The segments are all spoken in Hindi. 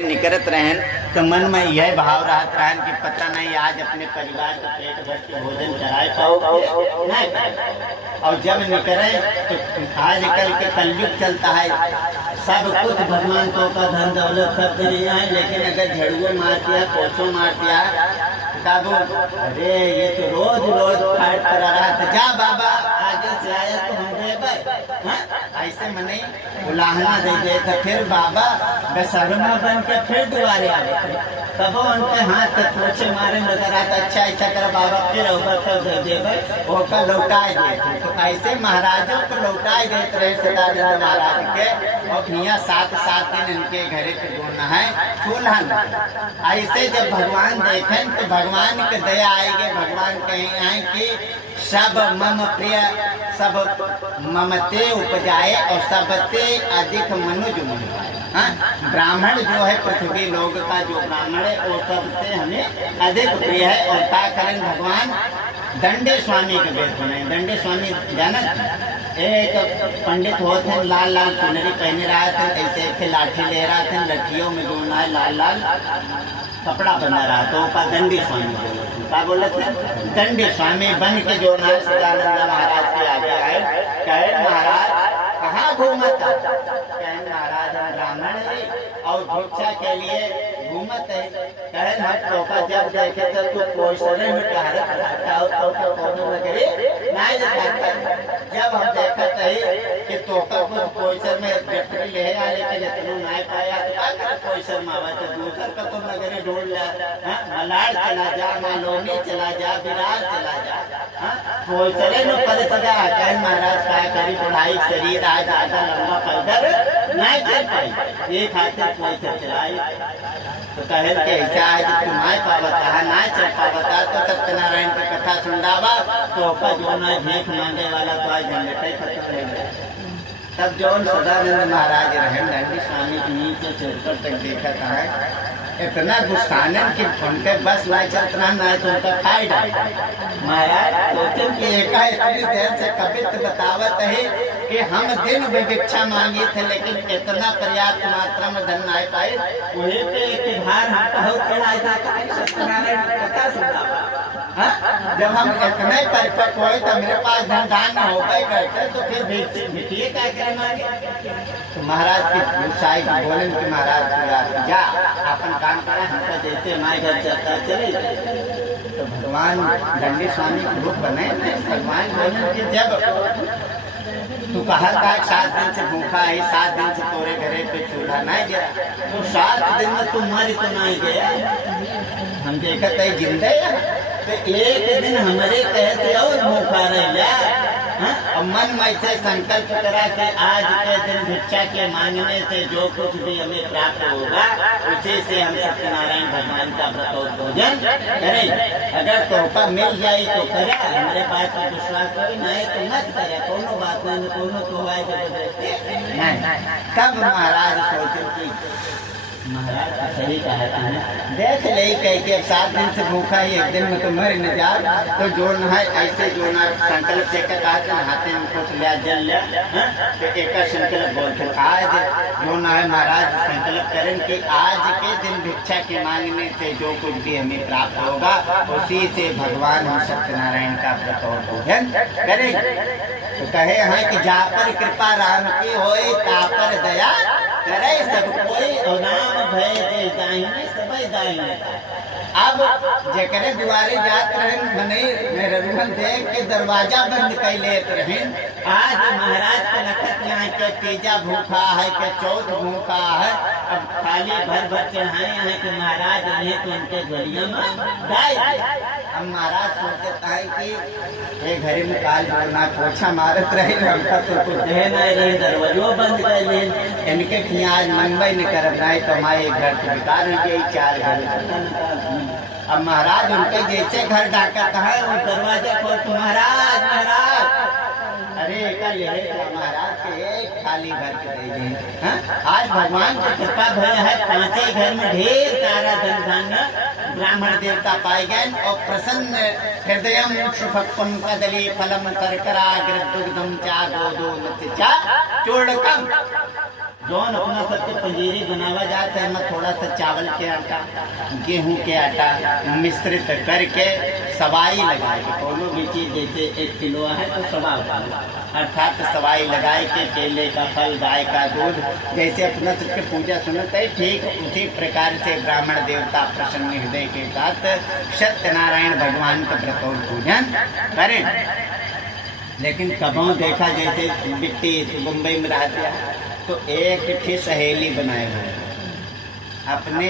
से निकलत रहन तो मन में यह भाव रहत रहन कि पता नहीं आज अपने परिवार को पेट भर के भोजन कराए पाओ नहीं। और जब निकले तो आजकल के कलयुग चलता है, सब कुछ भगवान को का धन दौलत सब दे है, लेकिन अगर झड़ुए मार दिया पोछो मार दिया तब अरे ये तो रोज रोज फाइट करा रहा था, जा बाबा आगे से आया तो हम दे ऐसे मने उलाहना दे गए था। फिर बाबा बेशर्मा बन के फिर दुआरे आ गए, तब उनके हाथ से पोछे मारे नजर आता, अच्छा अच्छा कर बाबा फिर ऊपर दे देवे ओका लौटाए देते। तो ऐसे महाराजों को लौटाए देते रहे सदानंद महाराज के, और यहाँ 7 दिन इनके घरे के बोलना है दुल्हन। ऐसे जब भगवान देखें तो भगवान के दया आएगी, भगवान कहीं आए कि सब मम प्रिय सब ममते उपजाए और सबते अधिक मनुज मन। ब्राह्मण जो है पृथ्वी लोक का जो ब्राह्मण है वो सबसे हमें अधिक प्रिय है। और क्या करें भगवान दंडे स्वामी के बेट बने। दंडे स्वामी जानत एक पंडित होते हैं, लाल लाल चुनरी पहने रहा थे, ऐसे एक लाठी ले रहा थे, लठियों में जो है लाल लाल कपड़ा बना रहा तो का दंडी स्वामी क्या बोले थे, दंडी स्वामी बन के जो है सदानंद महाराज के आगे आए, कहे महाराज कहाँ घूमत, कहे महाराज हम ब्राह्मण है और भिक्षा के लिए घूमत है। कहे ना टोका जब देखे तो तू पोषण में जब हम देखते है कि तोका को पोषण में व्यक्ति ले आने के जतनो नहीं पाया तो पोषण में आवा तो दूसर का तो नगरे ढूंढ ला, मलाड़ चला जा, मालोनी चला जा, विराट चला जा, पोषण में पद सजा। कहे महाराज क्या करी पढ़ाई शरीर आज आधा लंबा पैदल नहीं चल पाई, ये खातिर पोषण चलाई। तो कहे के ऐसा है कि तुम नहीं पावता ना चल पावता तो सत्यनारायण की कथा सुनावा तो जो न भीख मांगे वाला तो आज झंडे खत्म नहीं गया। तब जो सदानंद महाराज रहे दंडी स्वामी के नीचे से ऊपर तक देखा था इतना गुस्सानन कि उनके बस लाई चलना ना तो उनका खाई डाल महाराज सोचे कि इतनी देर से कवित बतावत है कि हम दिन में भिक्षा मांगी थे लेकिन इतना पर्याप्त मात्रा में धन नहीं पाए, वही पे एक भार हम चढ़ाया जाता है सत्यनारायण की कथा सुना। जब हम इतने परिपक्व हुए तो मेरे पास धन दान न हो पाए करते तो फिर भिखिए क्या करें मांगे। तो महाराज की गुस्साई बोले कि महाराज जा अपन काम करा, हमको जैसे माए घर चलता चले। तो भगवान दंडी स्वामी के रूप बने, भगवान बोले कि जब तू कहा था 7 दिन से भूखा है, 7 दिन से तोरे घरे पे चूल्हा नहीं गया, तो 7 दिन में तू मर तो नहीं गया, हम देखते है जिंदे तो एक दिन हमारे कहते और भूखा रह जा। और मन में से संकल्प करा कि आज के दिन भिक्षा के मांगने से जो कुछ भी हमें प्राप्त होगा उसी से हम सत्यनारायण भगवान का व्रत और भोजन करें। अगर तोहफा मिल जाए तो करा, हमारे पास तो विश्वास कोई नहीं तो मत करे, कोनो बात नहीं, कोनो तो नहीं। तब महाराज सोचे कि महाराज सही कहा था देख ले कह के अब 7 दिन से भूखा ही एक दिन में तो मर न जा, तो जो न है ऐसे जो न संकल्प देकर कहा हाथे में कुछ लिया जल लिया तो एक संकल्प बोलते आज जो न है महाराज संकल्प करें कि आज के दिन भिक्षा के मांगने से जो कुछ भी हमें प्राप्त होगा उसी से भगवान हम सत्यनारायण का व्रत और भोजन करें। तो कहे हैं कि जा पर कृपा राम की होए ता पर दया करे सब कोई और नाम भय दे दाहिने सबई दाहिने। अब जकरे दुआरे जात रहन मने मेरे रूहन देख के दरवाजा बंद कर लेत रहन। आज महाराज के लखत यहाँ के तीजा भूखा है के चौथ भूखा है, अब खाली भर भर चढ़ाए हैं कि महाराज उन्हें तो उनके गलियों में गाय। अब महाराज सोचता है कि ये घरे में काल बोलना पोछा मारत रहे हमका तो कुछ दे नहीं रहे, दरवाजो बंद कर ले इनके आज मनबई न कर नहीं तो हमारे घर के बेकार हो गई 4 घर। अब महाराज उनके जैसे घर डाकत है वो दरवाजा खोल तो महाराज महाराज अरे कल महाराज के खाली घर के दे दें। आज भगवान की कृपा भय है 5 घर में ढेर सारा धन धान्य ब्राह्मण देवता पाए गए और प्रसन्न हृदय सुभक्तम कदली फलम करकरा दुग्धम चा गोदो चा चूर्णकम जौन अपना सबके पंजीरी बनावा जाता है, मैं थोड़ा सा चावल के आटा, गेहूं के आटा मिश्रित करके सवाई लगा के, दोनों भी चीज जैसे 1 किलो है तो सवा अर्थात सवाई लगाए के केले का फल, गाय का दूध, जैसे अपना सबके पूजा सुनते है, ठीक उसी प्रकार से ब्राह्मण देवता प्रसन्न हृदय के साथ सत्यनारायण भगवान का व्रत और पूजन करें। लेकिन कबों देखा जैसे बिट्टी मुंबई में रहते हैं तो एक थी सहेली बनाए हुए अपने,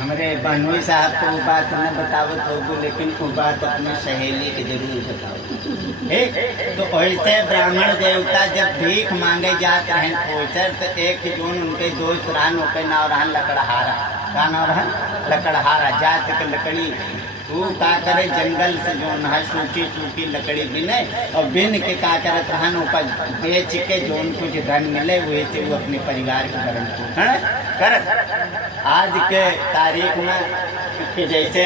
हमारे बहनोई साहब को वो बात न बतावत होगी, लेकिन वो बात अपने सहेली के जरूर बताओ। ठीक, तो ऐसे ब्राह्मण देवता जब भीख मांगे जाते हैं पोचर, तो एक जोन उनके दोस्त रहन, उनके नाव रहन लकड़हारा, का नाव रहन लकड़हारा, जात के लकड़ी वो का करे जंगल से जो है सूखी सूखी लकड़ी बिने और बिन के का करत रहन, ऊपर बेच के जो कुछ धन मिले वही से वो अपने परिवार के भरण पोषण करत। आज के तारीख में कि जैसे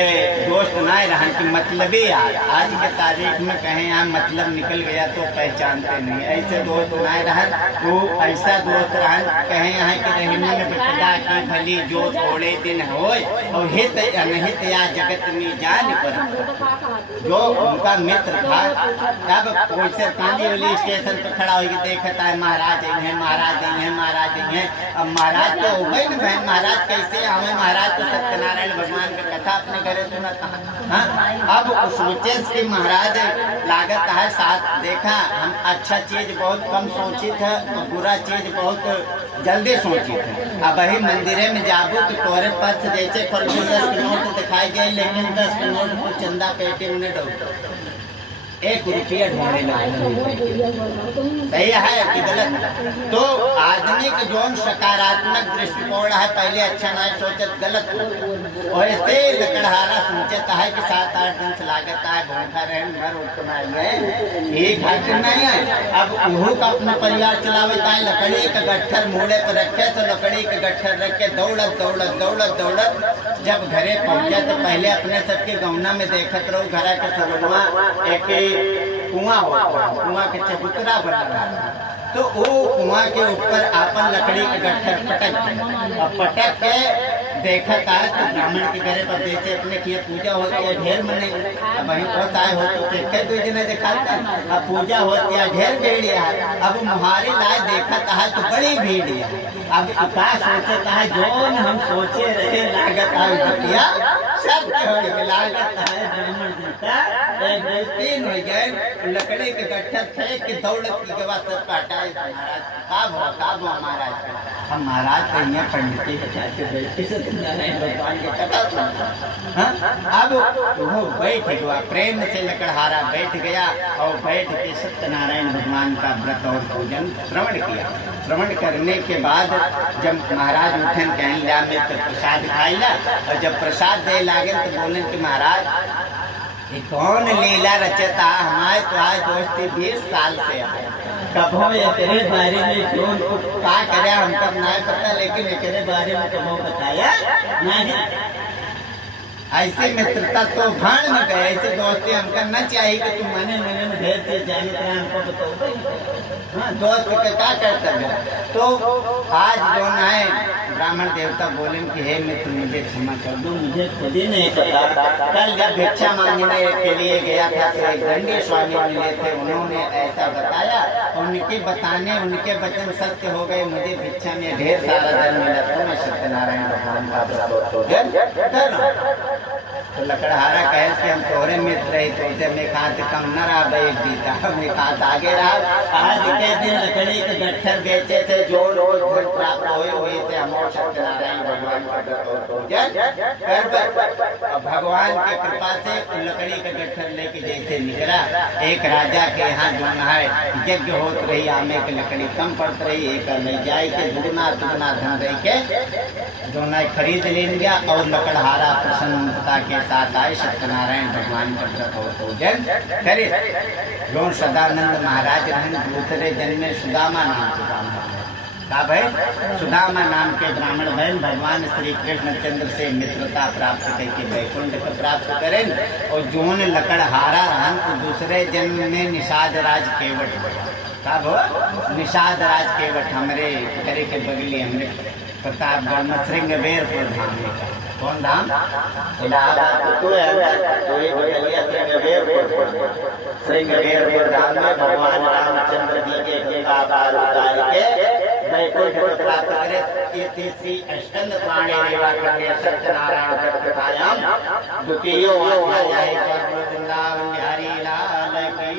दोस्त ना रहन की मतलबी आज के तारीख में कहें यहाँ मतलब निकल गया तो पहचानते नहीं, ऐसे दोस्त ना रहन, वो ऐसा दोस्त रहन कहें यहाँ की रहीमन बिपदा की भली जो थोड़े दिन होए और हित अनहित या जगत में जान पर, जो उनका मित्र था तब वैसे कांदी वाली स्टेशन पर खड़ा होकर देखता है महाराज हैं, महाराज हैं, महाराज हैं। अब महाराज तो हो गए ना, महाराज कैसे हमें, महाराज तो सत्यनारायण भगवान का कथा अपने घरे सुना था। हाँ, अब सोचे कि महाराज लागत है साथ देखा, हम अच्छा चीज बहुत कम सोची था, बुरा चीज बहुत जल्दी सोची थे। अब वही मंदिरे में जाबू तो तोरे पर्स जैसे खोलो 10 के नोट दिखाई गए, लेकिन 10 के नोट पर चंदा पेटी में डो 1 रुपया ढूंढे सही है कि गलत? तो आदमी का जो सकारात्मक दृष्टिकोण है, पहले अच्छा ना सोचत गलत हो, और ऐसे लकड़हारा सोचता है कि 7-8 दिन से लागत है भूखा रहे घर उठना है, एक घाटे नहीं है। अब उहू का अपना परिवार चलावता है, लकड़ी का गट्ठर मूड़े पर रखे तो लकड़ी के गट्ठर रख के दौड़त दौड़त दौड़त दौड़त जब घरे पहुंचा तो पहले अपने सबके गौना में देखत रहो, घर के सगुआ एक कुआं होता, कुआं के चबूतरा बना, तो वो कुआं के ऊपर आपन लकड़ी के गट्ठर पटक के देखा था तो ब्राह्मण के घरे पर जैसे अपने की पूजा होती है ढेर मने, अब वही होता है हो तो देखे 2 जने दिखाता है, अब पूजा होती है ढेर भीड़ है। अब मुहारी लाए देखता है तो बड़ी भीड़ है। अब क्या सोचता है जो हम सोचे रहे लागत है भटिया सब लागत है ब्राह्मण देवता 1-2-3 हो गए, लकड़ी के गट्ठर फेंक के दौड़त की गवा सब हटाए। महाराज का महाराज हम महाराज कहिए पंडित के चाहते बैठे भगवान के कथा। अब वो बैठ गया, प्रेम से लकड़हारा बैठ गया और बैठ के सत्यनारायण भगवान का व्रत और पूजन श्रवण किया। श्रवण करने के बाद जब महाराज उठन कहीं ला में तो प्रसाद खाईला, और जब प्रसाद दे लागे तो बोले कि महाराज ये कौन लीला रचता, हमारे तो आज दोस्ती 20 साल से है, कभो तेरे बारे में क्यों क्या करे हमको नहीं पता, लेकिन तेरे बारे में कभो बताया नहीं। ऐसे मित्रता तो भाड़ में गए, ऐसे दोस्ती हमको न चाहिए कि तुम मने मने में ढेर से जाने तरह हमको बताओ। हाँ, दोस्त का क्या कर्तव्य। तो आज जो है ब्राह्मण देवता बोले कि हे मित्र मुझे क्षमा कर दो, मुझे खुद ही नहीं पता। कल जब भिक्षा मांगने के लिए गया था तो एक दंडी स्वामी मिले थे, उन्होंने ऐसा बताया, उनके बताने उनके वचन सत्य हो गए, मुझे भिक्षा में ढेर सारा धन मिला था, मैं सत्यनारायण भगवान का तो लकड़हारा कहे कि हम तोरे मित्र रहे तो उसे मैं खात कम न रहा भाई बीता, मैं खात आगे रहा। आज के दिन लकड़ी के गट्ठर बेचे थे, जो रोज धन प्राप्त हुए थे हम सत्यनारायण भगवान का भगवान की कृपा से लकड़ी के गट्ठर लेके जैसे निकला। एक राजा के यहाँ जो है यज्ञ होत रही, आमे की लकड़ी कम पड़त रही, एक ले जाए के दुगना दुगना धन दे के जो है खरीद ले गया और लकड़हारा प्रसन्नता के साथ आए सत्यनारायण भगवान का व्रत और पूजन करे। जो सदानंद महाराज रहन दूसरे जन्म में सुदामा नाम का भाई सुदामा नाम के ब्राह्मण बहन भगवान श्री कृष्ण चंद्र से मित्रता प्राप्त करके वैकुंठ को प्राप्त करें। और जोन लकड़हारा रहन तो दूसरे जन्म में निषाद राज केवट तब निषाद राज के वट हमरे करे के बगली हमरे प्रतापगढ़ में श्रृंगबेरपुर धाम में। कौन धाम? इलाहाबाद तो है, तो ही बगलिया श्रृंगबेरपुर धाम में भगवान रामचंद्र जी के अवतार उतार के वैकुंठ को प्राप्त करे। ये तीसरी अष्टंग प्राणी सेवा करके सत्यनारायण कथायाम द्वितीयो अध्याय। वृंदावन बिहारी लाल की